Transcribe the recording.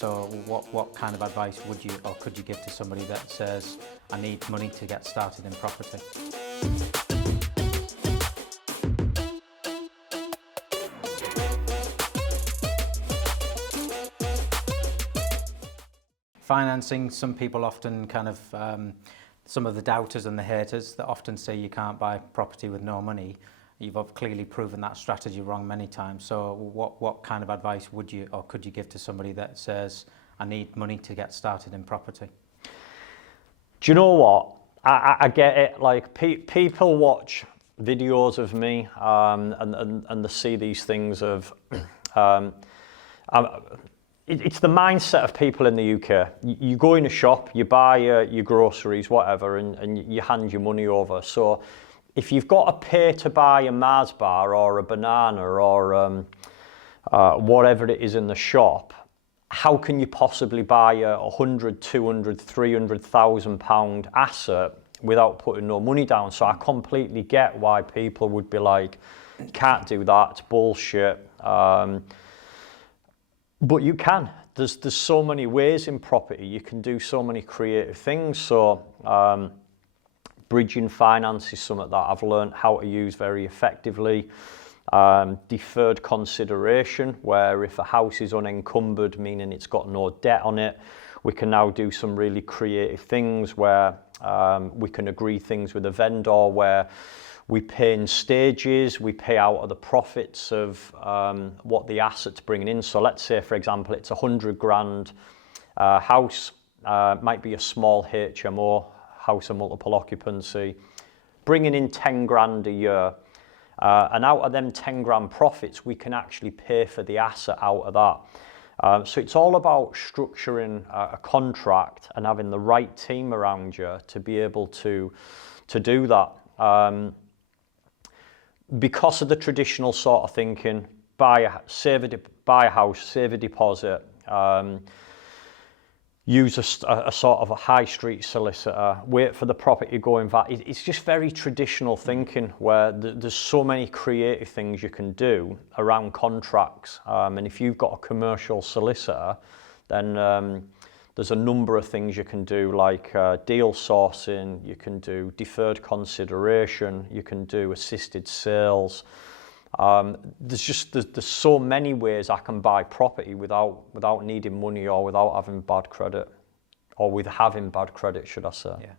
So what kind of advice would you or could you give to somebody that says, I need money to get started in property? Financing, some people often kind of, some of the doubters and the haters that often say you can't buy property with no money. You've clearly proven that strategy wrong many times. So what kind of advice would you or could you give to somebody that says, I need money to get started in property? Do you know what? I get it. Like people watch videos of me and they see these things of it's the mindset of people in the UK. You go in a shop, you buy your groceries, whatever, and you hand your money over. So if you've got to pay to buy a Mars bar or a banana or whatever it is in the shop, how can you possibly buy a 100, 200, 300,000 pound asset without putting no money down? So I completely get why people would be like, can't do that, it's bullshit. But you can. There's so many ways in property. You can do so many creative things. So bridging finance is something that I've learned how to use very effectively. Deferred consideration, where if a house is unencumbered, meaning it's got no debt on it, we can now do some really creative things where we can agree things with a vendor where we pay in stages, we pay out of the profits of what the asset's bringing in. So let's say, for example, it's a 100 grand house, might be a small HMO, house of multiple occupancy, bringing in 10 grand a year. And out of them 10 grand profits, we can actually pay for the asset out of that. So it's all about structuring a contract and having the right team around you to be able to do that. Because of the traditional sort of thinking, buy a house, save a deposit, use a sort of a high street solicitor, wait for the property to go in value. It's just very traditional thinking where there's so many creative things you can do around contracts. And if you've got a commercial solicitor, then there's a number of things you can do, like deal sourcing, you can do deferred consideration, you can do assisted sales. There's so many ways I can buy property without needing money or without having bad credit, or with having bad credit, should I say. Yeah.